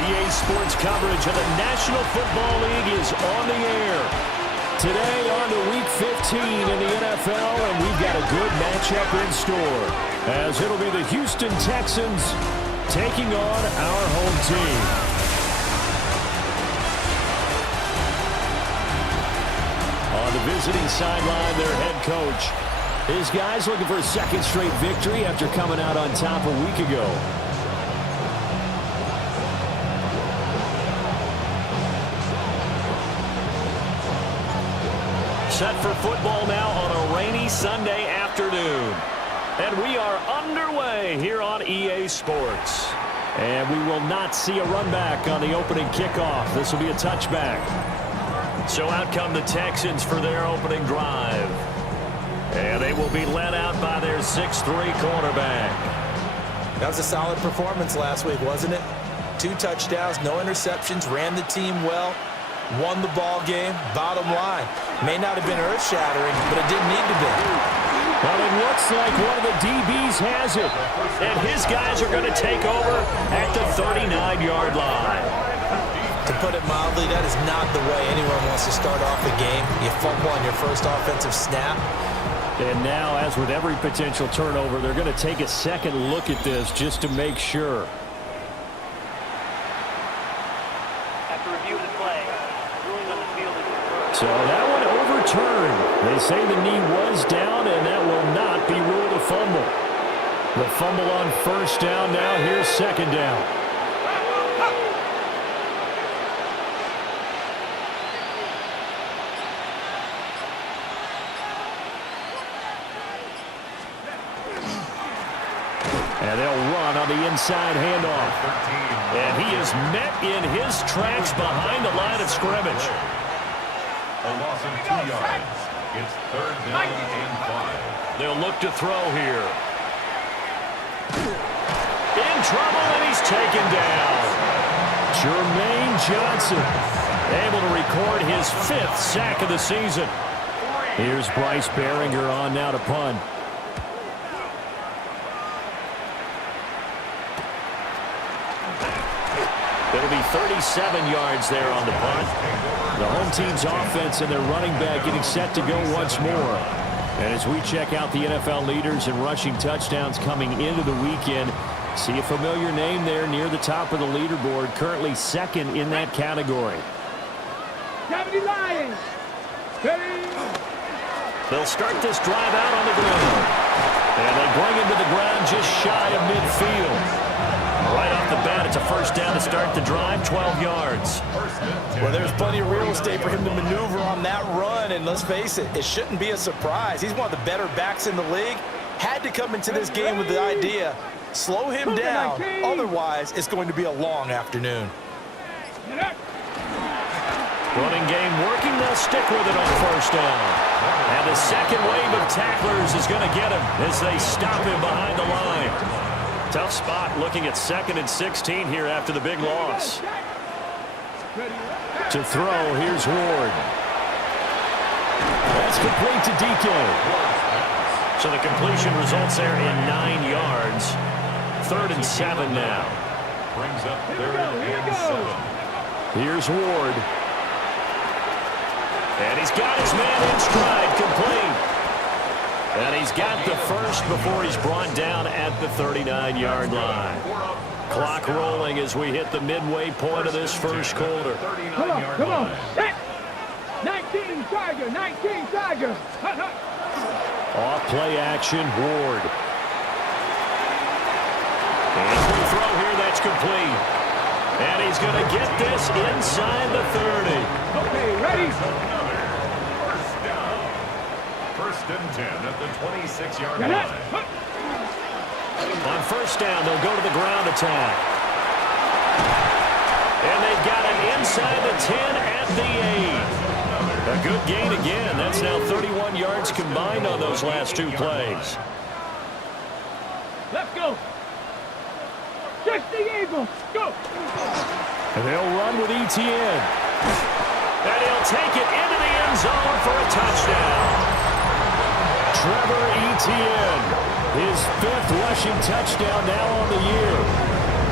EA Sports coverage of the National Football League is on the air. Today on to Week 15 in the NFL, and we've got a good matchup in store, as it'll be the Houston Texans taking on our home team. On the visiting sideline, their head coach. His guys looking for a second straight victory after coming out on top a week ago. Set for football now on a rainy Sunday afternoon. And we are underway here on EA Sports. And we will not see a run back on the opening kickoff. This will be a touchback. So out come the Texans for their opening drive. And they will be led out by their 6'3" quarterback. That was a solid performance last week, wasn't it? 2 touchdowns, no interceptions, ran the team well. Won the ball game. Bottom line, may not have been earth-shattering, but it didn't need to be. But it looks like one of the DBs has it. And his guys are going to take over at the 39-yard line. To put it mildly, that is not the way anyone wants to start off the game. You fumble on your first offensive snap. And now, as with every potential turnover, they're going to take a second look at this just to make sure. So that one overturned. They say the knee was down, and that will not be ruled a fumble. The fumble on first down now. Here's second down. And they'll run on the inside handoff. And he is met in his tracks behind the line of scrimmage. A loss of 2 yards. It's 3rd down and 5. They'll look to throw here. In trouble, and he's taken down. Jermaine Johnson able to record his 5th sack of the season. Here's Bryce Behringer on now to punt. It'll be 37 yards there on the punt. The home team's offense and their running back getting set to go once more. And as we check out the NFL leaders in rushing touchdowns coming into the weekend, see a familiar name there near the top of the leaderboard, currently second in that category. They'll start this drive out on the ground. And they bring him to the ground just shy of midfield. Right off the bat, it's a first down to start the drive, 12 yards. Well, there's plenty of real estate for him to maneuver on that run, and let's face it, it shouldn't be a surprise. He's one of the better backs in the league. Had to come into this game with the idea, slow him down, otherwise it's going to be a long afternoon. Running game working, they'll stick with it on first down. And the second wave of tacklers is going to get him as they stop him behind the line. Tough spot looking at 2nd and 16 here after the big loss. To throw, here's Ward. That's complete to DK. So the completion results there in 9 yards. 3rd and 7 now. Brings up 3rd and 7. Here's Ward. And he's got his man in stride, complete. And he's got the first before he's brought down at the 39-yard line. Clock rolling as we hit the midway point of this first quarter. Come on. 19 Tiger. Off play action, Ward. And we throw here, that's complete. And he's going to get this inside the 30. Okay, ready? First and 10 at the 26-yard line. On first down, they'll go to the ground attack. And they've got it inside the 10 A good gain again. That's now 31 yards combined on those last two plays. Let's go. 60 Eagles. Go. And they'll run with ETN. And he'll take it into the end zone for a touchdown. Trevor Etienne, his 5th rushing touchdown now on the year.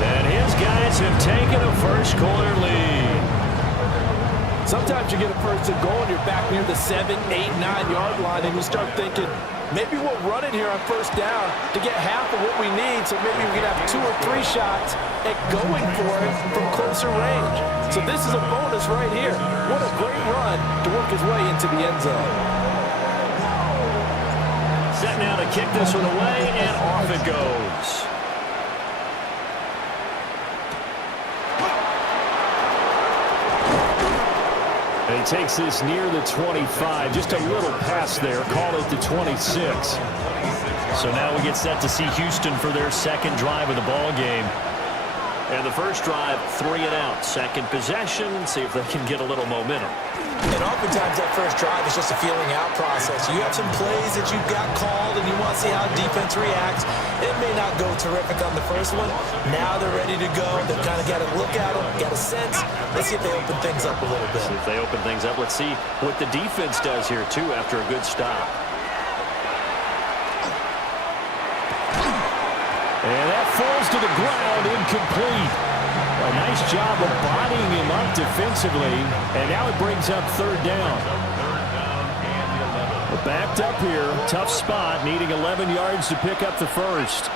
And his guys have taken a first-quarter lead. Sometimes you get a first and goal and you're back near the 7, 8, 9-yard line, and you start thinking, maybe we'll run it here on first down to get half of what we need, so maybe we can have 2 or 3 shots at going for it from closer range. So this is a bonus right here. What a great run to work his way into the end zone. Set now to kick this one away, and off it goes. And he takes this near the 25. Just a little pass there. Call it the 26. So now we get set to see Houston for their second drive of the ball game. And the first drive, 3 and out. Second possession, see if they can get a little momentum. And oftentimes that first drive is just a feeling out process. You have some plays that you've got called and you want to see how defense reacts. It may not go terrific on the first one. Now they're ready to go. They've kind of got to look at them, got a sense. Let's see if they open things up a little bit. See if they open things up. Let's see what the defense does here, too, after a good stop. And that falls to the ground, incomplete. A nice job of bodying him up defensively, and now it brings up 3rd down. We're backed up here, tough spot, needing 11 yards to pick up the first.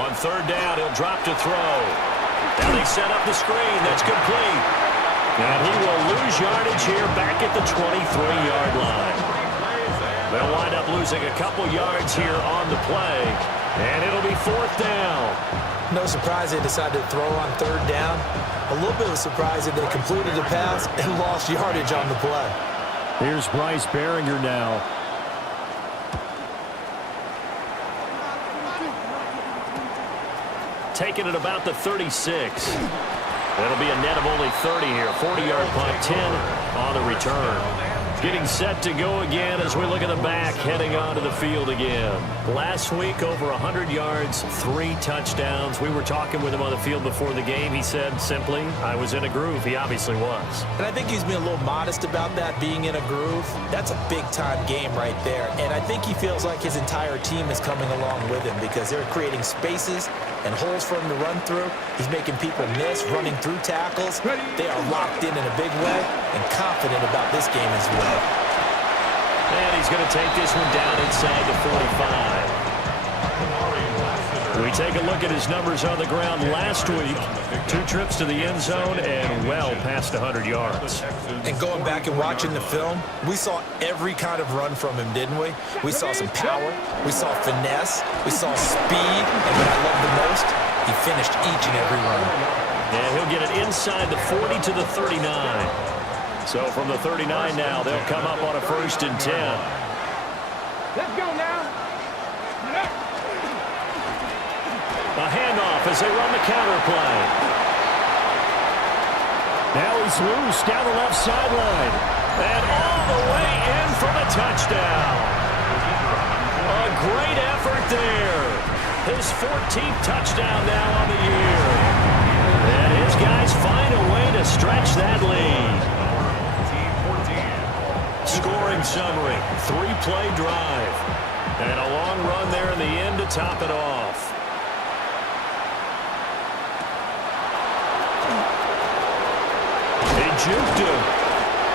On 3rd down, he'll drop to throw. Now they set up the screen, that's complete. And he will lose yardage here back at the 23-yard line. They'll wind up losing a couple yards here on the play. And it'll be 4th down. No surprise they decided to throw on 3rd down. A little bit of a surprise that they completed the pass and lost yardage on the play. Here's Bryce Behringer now. Taking it about the 36. That'll be a net of only 30 here. 40-yard punt, 10 on the return. Getting set to go again as we look at the back, heading onto the field again. Last week, over 100 yards, 3 touchdowns. We were talking with him on the field before the game. He said simply, I was in a groove. He obviously was. And I think he's being a little modest about that, being in a groove. That's a big-time game right there. And I think he feels like his entire team is coming along with him because they're creating spaces and holes for him to run through. He's making people miss, running through tackles. They are locked in a big way and confident about this game as well. And he's going to take this one down inside the 45. We take a look at his numbers on the ground last week. 2 trips to the end zone and well past 100 yards. And going back and watching the film, we saw every kind of run from him, didn't we? We saw some power, we saw finesse, we saw speed, and what I love the most, he finished each and every run. And he'll get it inside the 40 to the 39. So from the 39 now, they'll come up on a 1st and 10. Let's go now. A handoff as they run the counter play. Now he's loose down the left sideline. And all the way in for the touchdown. A great effort there. His 14th touchdown now on the year. And his guys find a way to stretch that lead. Scoring summary, 3-play drive. And a long run there in the end to top it off. He juked him.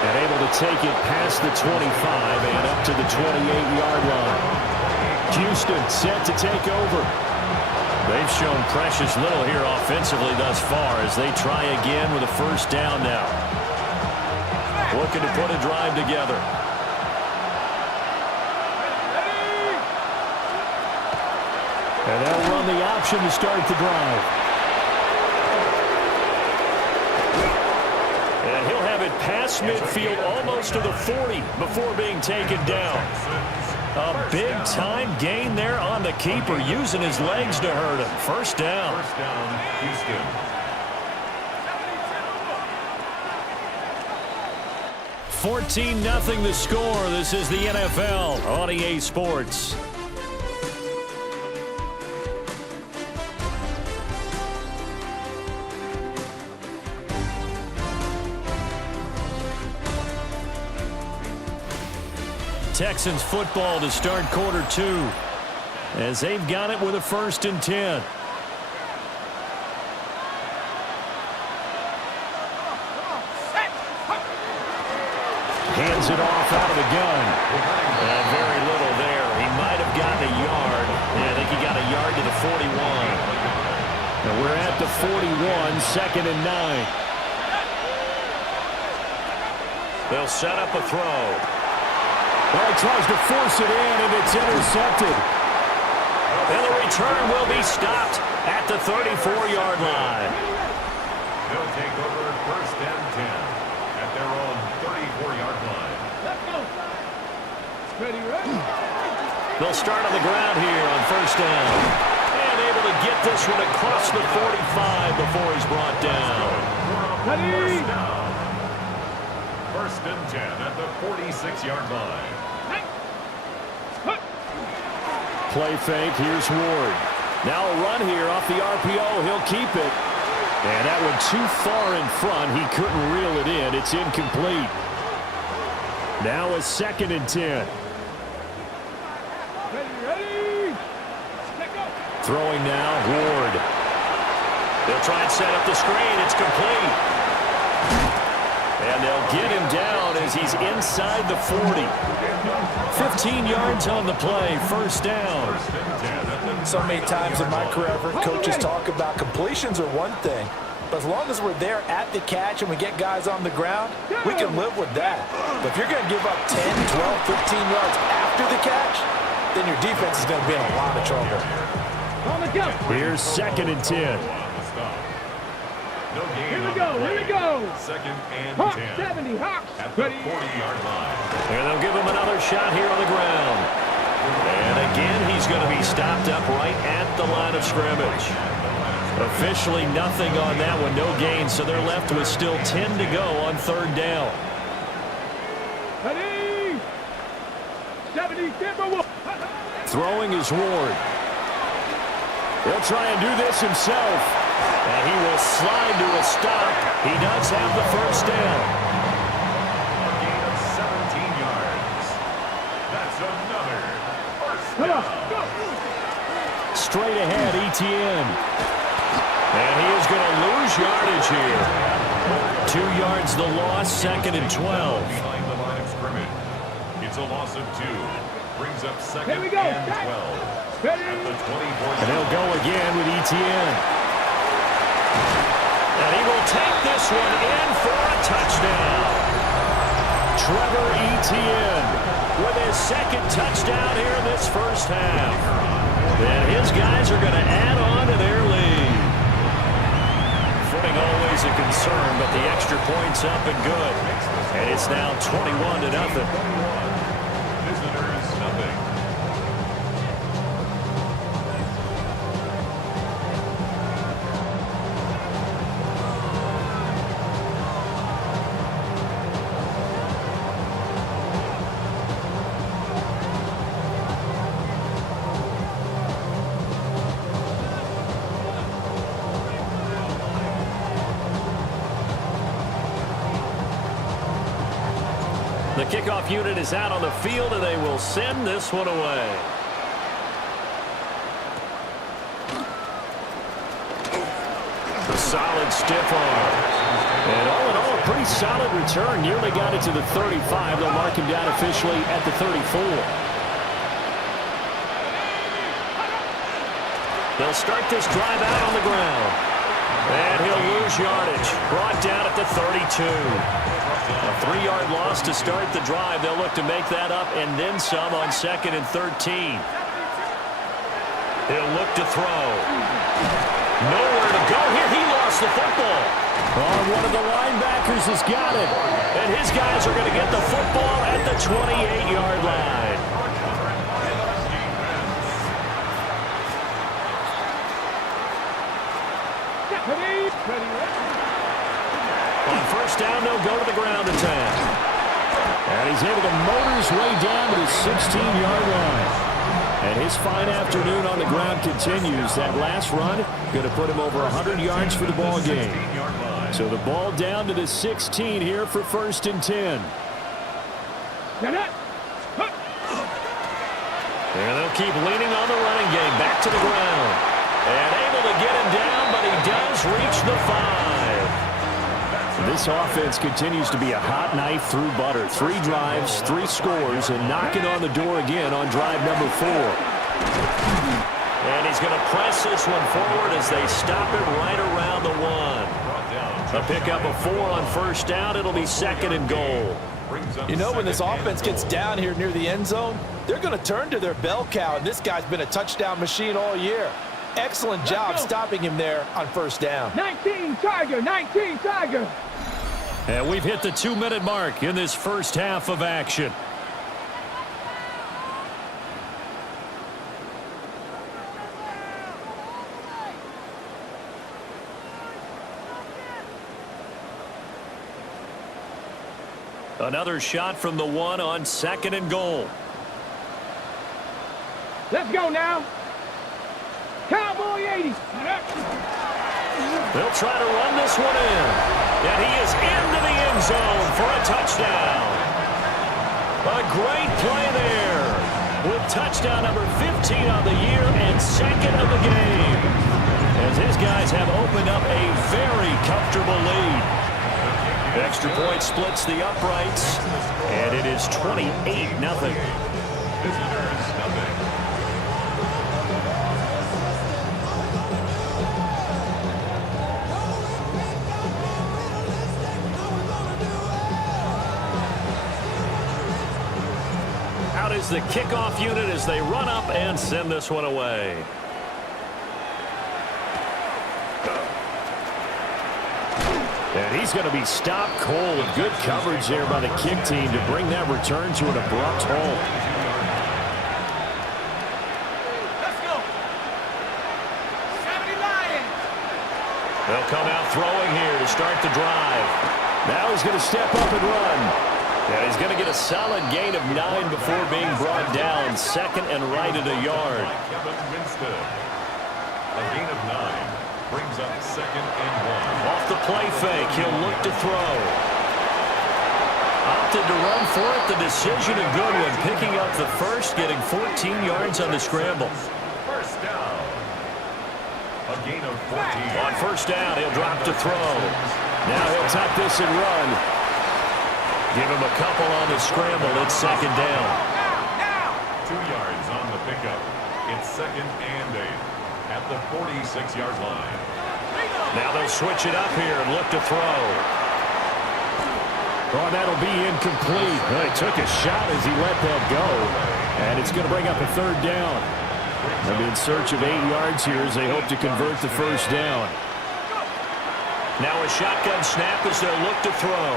And able to take it past the 25 and up to the 28-yard line. Houston set to take over. They've shown precious little here offensively thus far as they try again with a 1st down now. Looking to put a drive together. And they'll run the option to start the drive. And he'll have it past midfield almost to the 40 before being taken down. A big-time gain there on the keeper, using his legs to hurt him. 1st down. 1st down, Houston. 14-0 the score. This is the NFL on EA Sports. Texans football to start quarter 2 as they've got it with a 1st and 10. Hands it off out of the gun. Very little there. He might have gotten a yard. Yeah, I think he got a yard to the 41. And we're at the 41, 2nd and 9. They'll set up a throw. Well, he tries to force it in, and it's intercepted. And the return will be stopped at the 34-yard line. They'll take over 1st and 10 at their own 34-yard line. Let's go. Ready, ready. They'll start on the ground here on 1st down. And able to get this one across the 45 before he's brought down. Ready. 1st and 10 at the 46-yard line. Play fake. Here's Ward. Now a run here off the RPO. He'll keep it. And that one too far in front. He couldn't reel it in. It's incomplete. Now a 2nd and 10. Ready. Throwing now, Ward. They'll try and set up the screen. It's complete. And they'll get him down as he's inside the 40. 15 yards on the play, 1st down. So many times in my career, I've heard coaches talk about completions are one thing, but as long as we're there at the catch and we get guys on the ground, we can live with that. But if you're going to give up 10, 12, 15 yards after the catch, then your defense is going to be in a lot of trouble. On the go. Here's 2nd and 10. No gain Here we on go. the Here we play. go. 2nd and Hawk 10 70. Hawk. at the Ready. 40-yard line. And they'll give him another shot here on the ground. And again, he's going to be stopped up right at the line of scrimmage. Officially nothing on that one, no gain, so they're left with still 10 to go on 3rd down. Ready. 70. Timberwolf. Throwing is Ward. He'll try and do this himself. And he will slide to a stop. He does have the 1st down. A gain of 17 yards. That's another 1st Come on. down. Go. Straight ahead, Etienne. And he is going to lose yardage here. 2 yards the loss, 2nd and 12. Behind the line of scrimmage. It's a loss of 2. Brings up 2nd Here we go. and 12. Ready. At the 24. And they'll go again with Etienne. And he will take this one in for a touchdown. Trevor Etienne with his 2nd touchdown here in this 1st half. And his guys are going to add on to their lead. Footing always a concern, but the extra point's up and good. And it's now 21-0. Visitors, nothing. The kickoff unit is out on the field, and they will send this one away. A solid stiff arm. And all in all, a pretty solid return. Nearly got it to the 35. They'll mark him down officially at the 34. They'll start this drive out on the ground. And he'll lose yardage. Brought down at the 32. A 3-yard loss to start the drive. They'll look to make that up and then some on 2nd and 13. He'll look to throw. Nowhere to go here. He lost the football. Oh, one of the linebackers has got it. And his guys are going to get the football at the 28-yard line. Ready. On 1st down, they'll go to the ground attack. And he's able to motor his way down to the 16-yard line. And his fine afternoon on the ground continues. That last run going to put him over 100 yards for the ball game. So the ball down to the 16 here for 1st and 10. There they'll keep leaning on the running game. Back to the ground. And able to get him down, but he does reach the 5. This offense continues to be a hot knife through butter. 3 drives, 3 scores, and knocking on the door again on drive number 4. And he's going to press this one forward as they stop it right around the 1. A pickup of 4 on 1st down. It'll be 2nd and goal. You know, when this offense gets down here near the end zone, they're going to turn to their bell cow, and this guy's been a touchdown machine all year. Excellent job stopping him there on 1st down. 19 Tiger, 19 Tiger. And we've hit the 2-minute mark in this first half of action. Another shot from the 1 on 2nd and goal. Let's go now. Cowboy 80. They'll try to run this one in. And he is into the end zone for a touchdown. A great play there with touchdown number 15 on the year and 2nd of the game. As his guys have opened up a very comfortable lead. Extra point splits the uprights, and it is 28-0. Out is the kickoff unit as they run up and send this one away. And he's going to be stopped cold. Good coverage there by the kick team to bring that return to an abrupt halt. Let's go. 70 Lions. They'll come out throwing here to start the drive. Now he's going to step up and run. And he's going to get a solid gain of 9 before being brought down. 2nd and right at a yard. A gain of 9. Brings up 2nd and 1. Off the play fake, he'll look to throw. Opted to run for it. The decision a good one. Picking up the first, getting 14 yards on the scramble. 1st down. A gain of 14. On 1st down, he'll drop to throw. Now he'll tuck this and run. Give him a couple on the scramble. It's 2nd down. 2 yards on the pickup. It's 2nd and 8. At the 46-yard line. Now they'll switch it up here and look to throw. Oh, that'll be incomplete. Well, he took a shot as he let that go. And it's going to bring up a 3rd down. They'll be in search of 8 yards here as they hope to convert the 1st down. Now a shotgun snap as they'll look to throw.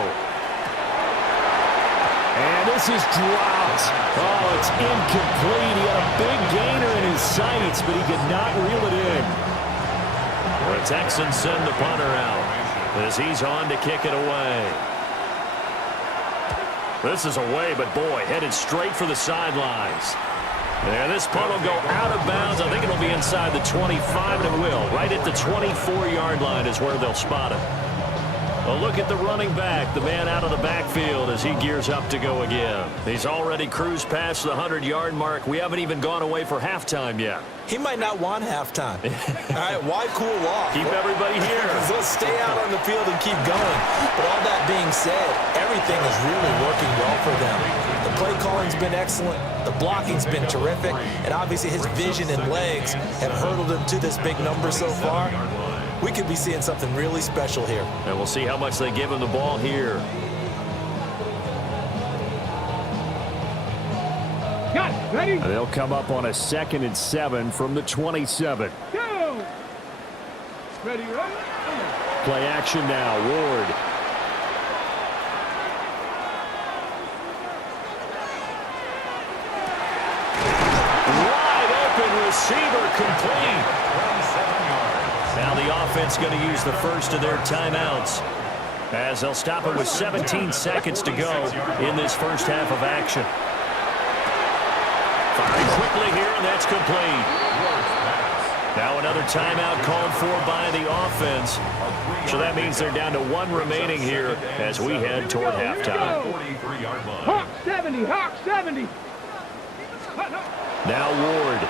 And this is dropped. Oh, it's incomplete. He had a big gainer in his sights, but he could not reel it in. The Texans send the punter out as he's on to kick it away. This is away, but boy, headed straight for the sidelines. And this punt will go out of bounds. I think it'll be inside the 25, and it will. Right at the 24-yard line is where they'll spot it. A look at the running back, the man out of the backfield as he gears up to go again. He's already cruised past the 100-yard mark. We haven't even gone away for halftime yet. He might not want halftime. All right, why cool off? Keep everybody here. Let's stay out on the field and keep going. But all that being said, everything is really working well for them. The play calling's been excellent. The blocking's been terrific. And obviously his vision and legs have hurdled him to this big number so far. We could be seeing something really special here. And we'll see how much they give him the ball here. Got it. Ready? And they'll come up on a 2nd and 7 from the 27. Go. Ready, ready. Play action now. Ward. Wide open receiver complete. 27 yards. Now the offense going to use the first of their timeouts. as they'll stop it with 17 seconds to go in this first half of action. Firing quickly here, and that's complete. Now another timeout called for by the offense. So that means they're down to 1 remaining here as we head toward halftime. Hawk 70, Hawk 70. Now Ward.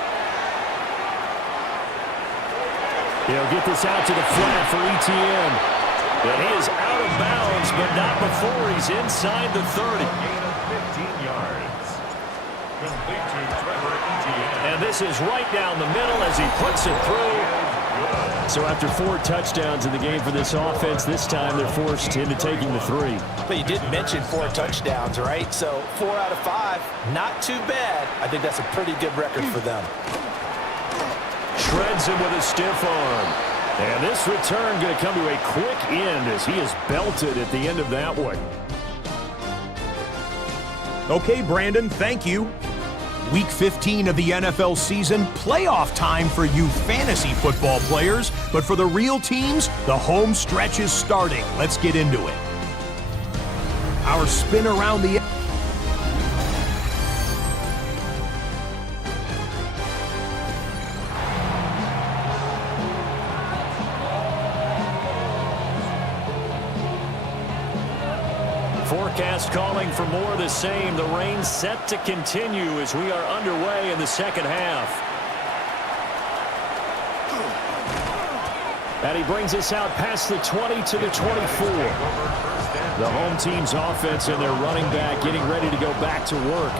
He'll get this out to the flat for Etienne. But he is out of bounds, but not before he's inside the 30. And this is right down the middle as he puts it through. So after 4 touchdowns in the game for this offense, this time they're forced into taking the 3. But you did mention 4 touchdowns, right? So 4 out of 5, not too bad. I think that's a pretty good record for them. Shreds him with a stiff arm. And this return going to come to a quick end as he is belted at the end of that one. Okay, Brandon, thank you. Week 15 of the NFL season, playoff time for you fantasy football players. But for the real teams, the home stretch is starting. Let's get into it. Our spin around the... Forecast calling for more of the same. The rain set to continue as we are underway in the second half. And he brings us out past the 20 to the 24. The home team's offense and their running back getting ready to go back to work.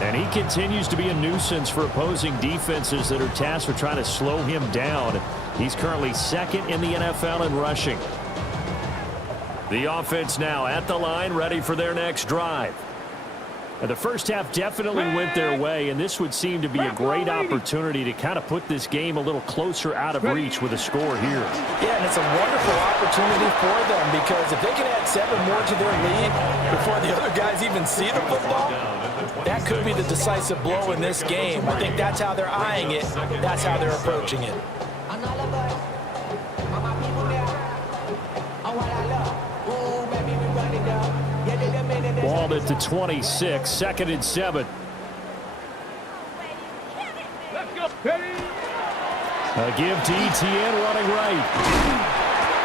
And he continues to be a nuisance for opposing defenses that are tasked with trying to slow him down. He's currently 2nd in the NFL in rushing. The offense now at the line, ready for their next drive. And the first half definitely went their way, and this would seem to be a great opportunity to kind of put this game a little closer out of reach with a score here. Yeah, and it's a wonderful opportunity for them because if they can add 7 more to their lead before the other guys even see the football, that could be the decisive blow in this game. I think that's how they're eyeing it. That's how they're approaching it. Balled at the 26, 2nd and 7. Let's go. Ready? A give to Etienne running right.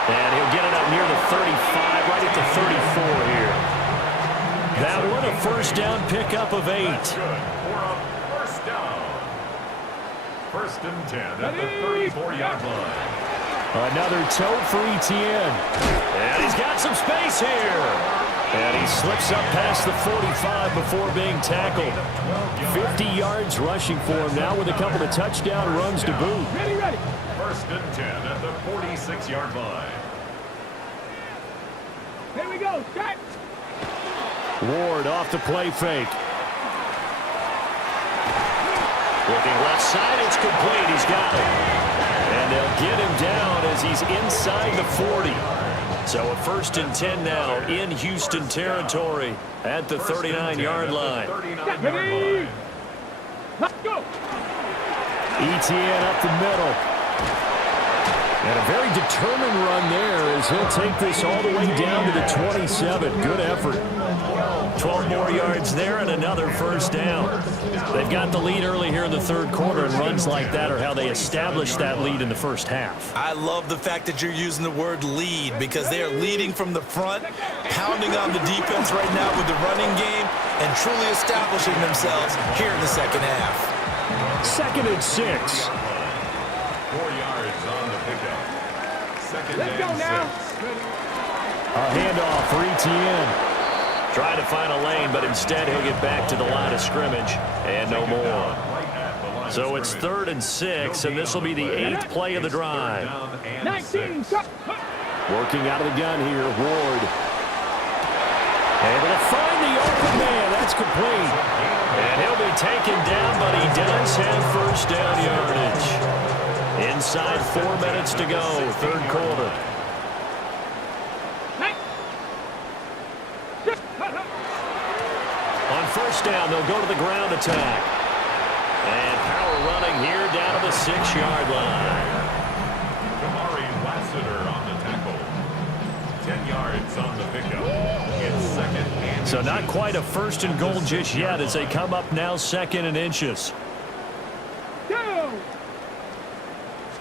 And he'll get it up near the 35, right at the 34 here. That one a first down pickup of 8. First down. 1st and 10 at the 34-yard line. Another tote for Etienne. And he's got some space here. And he slips up past the 45 before being tackled. 50 yards rushing for him now with a couple of touchdown runs to boot. Ready, ready. 1st and 10 at the 46-yard line. Here we go. Start. Ward off the play fake. Looking left side, it's complete. He's got it. And they'll get him down as he's inside the 40. So a 1st and 10 now in Houston territory at the 39-yard line. Ready. Let's go. Etienne up the middle. And a very determined run there as he'll take this all the way down to the 27. Good effort. 12 more yards there and another first down. They've got the lead early here in the 3rd quarter, and runs like that are how they establish that lead in the first half. I love the fact that you're using the word lead because they are leading from the front, pounding on the defense right now with the running game, and truly establishing themselves here in the second half. 2nd and 6. 4 yards on the pickup. 2nd Let's go and now. 6. A handoff for Etienne. Trying to find a lane, but instead he'll get back to the line of scrimmage and no more. So it's 3rd and 6, and this will be the 8th play of the drive. 19. Working out of the gun here, Ward. Able to find the open man. That's complete. And he'll be taken down, but he does have first down yardage. Inside 4 minutes to go, 3rd quarter. On first down, they'll go to the ground attack. And power running here down to the 6-yard line. Kamari Lassiter on the tackle. 10 yards on the So not quite a first and goal just yet as they come up now 2nd and inches. Go.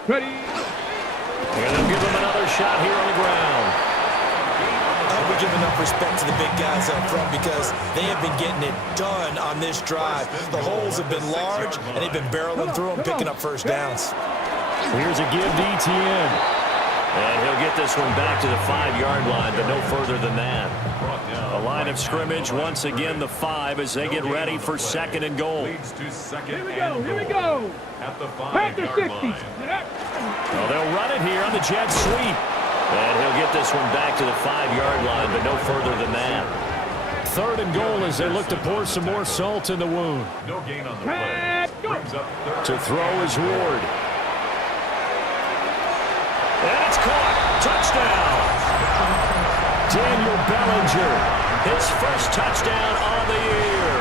Ready. And they'll give them another shot here on the ground. We give enough respect to the big guys up front because they have been getting it done on this drive. The holes have been large, and they've been barreling through them, picking up first downs. Here's a give to Etienne. And he'll get this one back to the 5-yard line, but no further than that. A line of scrimmage, once again the 5 as they get ready for 2nd and goal. Here we go, here we go. At the Panther 5-yard 60. line. Well, they'll run it here on the jet sweep. And he'll get this one back to the 5-yard line, but no further than that. 3rd and goal as they look to pour some more salt in the wound. No gain on the play. Brings up 3rd. To throw is Ward. And it's caught. Touchdown. Daniel Bellinger, his first touchdown on the year.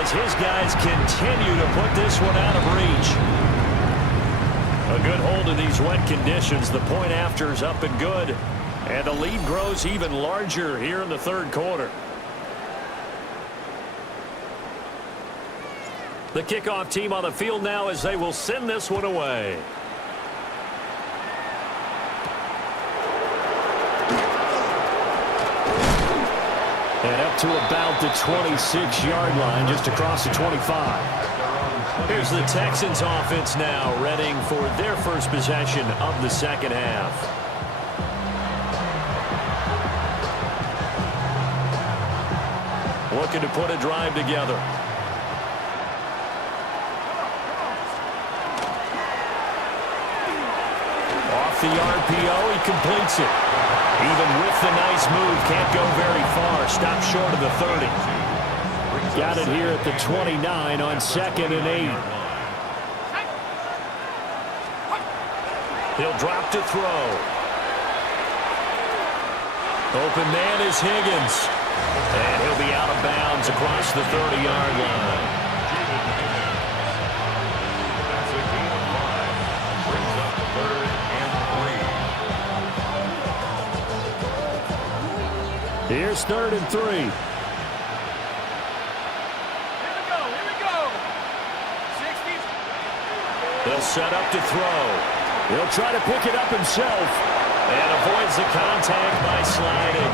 As his guys continue to put this one out of reach. A good hold in these wet conditions. The point after is up and good. And the lead grows even larger here in the 3rd quarter. The kickoff team on the field now as they will send this one away. And up to about the 26-yard line, just across the 25. Here's the Texans offense now, readying for their first possession of the 2nd half. Looking to put a drive together. Off the RPO, he completes it. Even with the nice move, can't go very far. Stopped short of the 30. Got it here at the 29 on 2nd and 8. He'll drop to throw. Open man is Higgins. And he'll be out of bounds across the 30-yard line. That's a gain of 5. Brings up 3rd and 3. Here's 3rd and 3. They'll set up to throw. He'll try to pick it up himself and avoids the contact by sliding.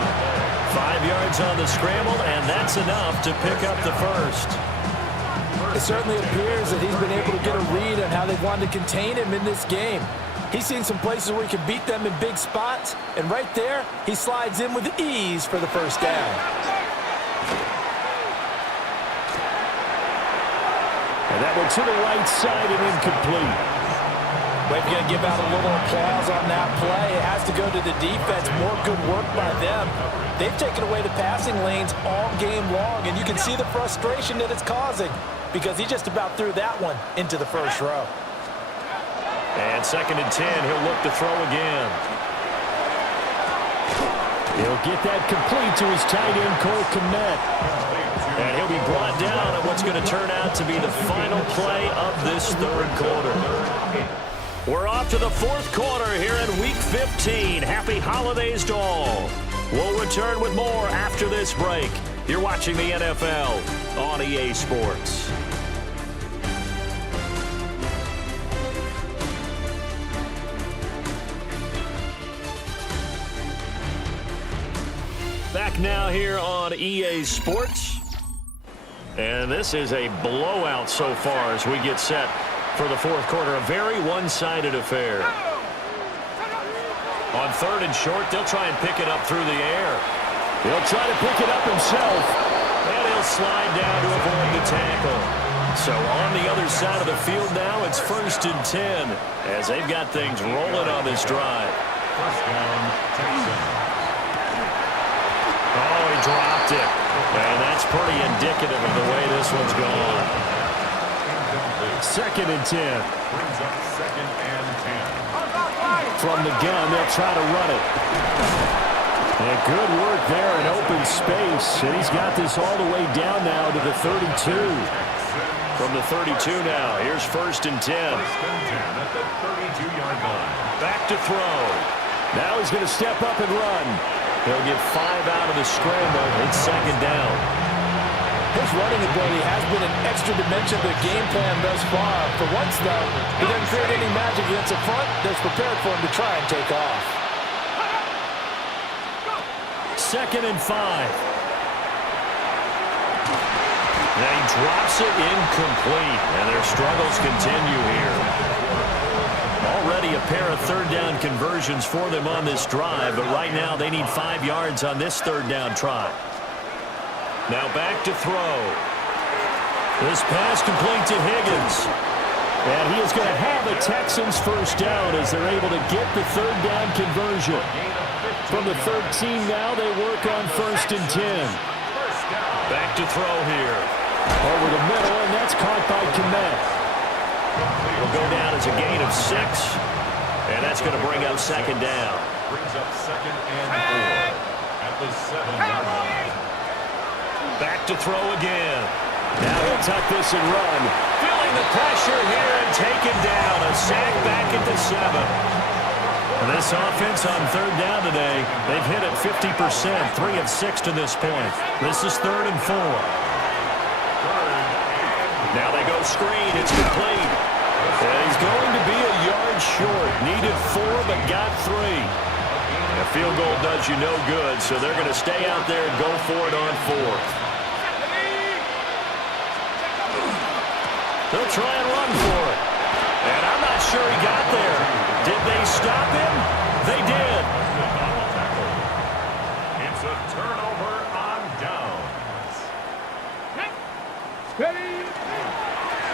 5 yards on the scramble, and that's enough to pick up the first. It certainly appears that he's been able to get a read on how they wanted to contain him in this game. He's seen some places where he can beat them in big spots, and right there, he slides in with ease for the first down. And that one to the right side and incomplete. We've got to give out a little applause on that play. It has to go to the defense. More good work by them. They've taken away the passing lanes all game long, and you can see the frustration that it's causing because he just about threw that one into the first row. And 2nd and 10, he'll look to throw again. He'll get that complete to his tight end, Cole Kmet. And he'll be brought down at what's going to turn out to be the final play of this 3rd quarter. We're off to the 4th quarter here in Week 15. Happy holidays to all. We'll return with more after this break. You're watching the NFL on EA Sports. Back now here on EA Sports. And this is a blowout so far as we get set for the 4th quarter. A very one-sided affair. On 3rd and short, they'll try and pick it up through the air. He'll try to pick it up himself. And he'll slide down to avoid the tackle. So on the other side of the field now, it's 1st and 10 as they've got things rolling on this drive. First down, Texans. Oh, he dropped it. And that's pretty indicative of the way this one's gone. 2nd and 10. Brings up 2nd and 10. From the gun, they'll try to run it. And good work there in open space. And he's got this all the way down now to the 32. From the 32 now, here's 1st and 10. 1st and 10 at the 32-yard line. Back to throw. Now he's going to step up and run. He'll get 5 out of the scramble. It's second down. His running ability has been an extra dimension to the game plan thus far. For once, though, he doesn't create any magic against the front that's prepared for him to try and take off. 2nd and 5. Now he drops it incomplete, and their struggles continue here. Already a pair of third down conversions for them on this drive, but right now they need 5 yards on this third down try. Now back to throw. This pass complete to Higgins. And he is going to have the Texans first down as they're able to get the third down conversion. From the 13 now, they work on 1st and 10. Back to throw here. Over the middle, and that's caught by Kmet. Will go down as a gain of 6, and that's going to bring up second down. Brings up 2nd and 4 at the 7-yard line. Back to throw again. Now he'll tuck this and run. Feeling the pressure here and taken down. A sack back at the 7. And this offense on third down today, they've hit it 50%, 3 of 6 to this point. This is 3rd and 4. Now they go screen. It's complete. And he's going to be a yard short. Needed 4, but got 3. A field goal does you no good, so they're going to stay out there and go for it on 4th. They'll try and run for it. And I'm not sure he got there. Did they stop him? They did. It's a turnover on downs.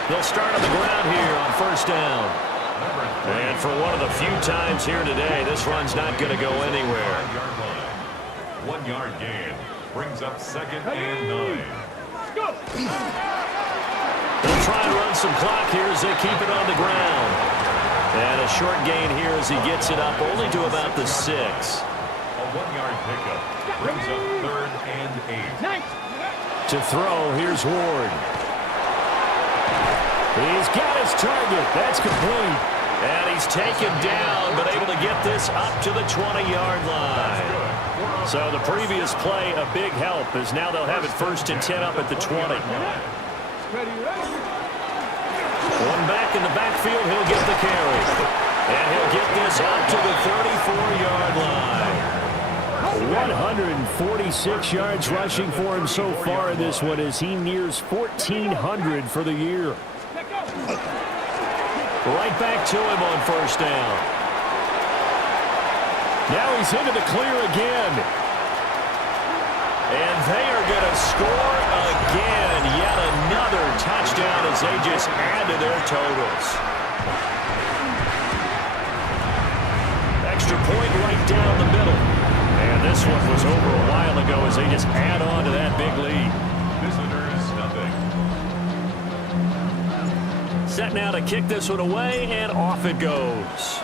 They'll start on the ground here on 1st down. And for one of the few times here today, this run's not going to go anywhere. 1 yard gain brings up 2nd and 9. They'll try and run some clock here as they keep it on the ground. And a short gain here as he gets it up only to about the 6. A 1-yard pickup brings up 3rd and 8. To throw, here's Ward. He's got his target. That's complete. And he's taken down, but able to get this up to the 20-yard line. So the previous play, a big help, as now they'll have it 1st and 10 up at the 20. One back in the backfield, he'll get the carry. And he'll get this up to the 34-yard line. 146 yards rushing for him so far in this one as he nears 1,400 for the year. Right back to him on 1st down. Now he's into the clear again. And they are going to score again. Yet another touchdown as they just add to their totals. Extra point right down the middle. And this one was over a while ago as they just add on to that big lead. Visitors, nothing. Set now to kick this one away, and off it goes.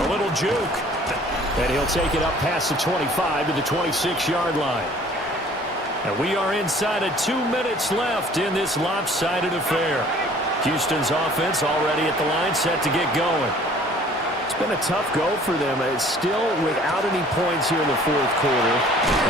A little juke. And he'll take it up past the 25 to the 26-yard line. And we are inside of 2 minutes left in this lopsided affair. Houston's offense already at the line, set to get going. It's been a tough go for them. It's still without any points here in the 4th quarter.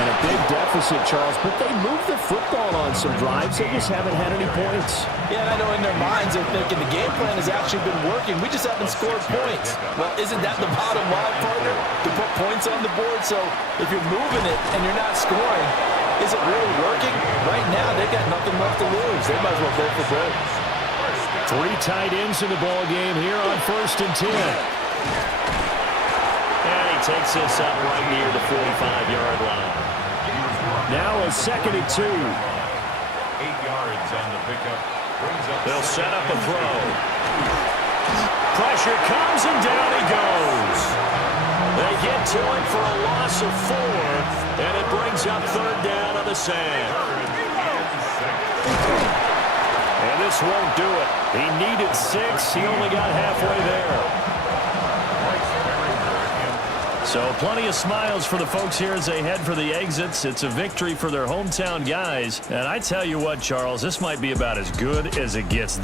And a big deficit, Charles. But they moved the football on some drives. They just haven't had any points. Yeah, and I know in their minds they're thinking the game plan has actually been working. We just haven't scored points. Well, isn't that the bottom line, partner? To put points on the board. So if you're moving it and you're not scoring, is it really working? Right now, they've got nothing left to lose. They might as well go for broke. 3 tight ends in the ball game here on 1st and 10. And he takes this up right near the 45-yard line. Now a 2nd and 2. 8 yards on the pickup. They'll set up a throw. Pressure comes and down he goes. They get to it for a loss of 4, and it brings up 3rd down on the sand. And this won't do it. He needed 6. He only got halfway there. So plenty of smiles for the folks here as they head for the exits. It's a victory for their hometown guys. And I tell you what, Charles, this might be about as good as it gets.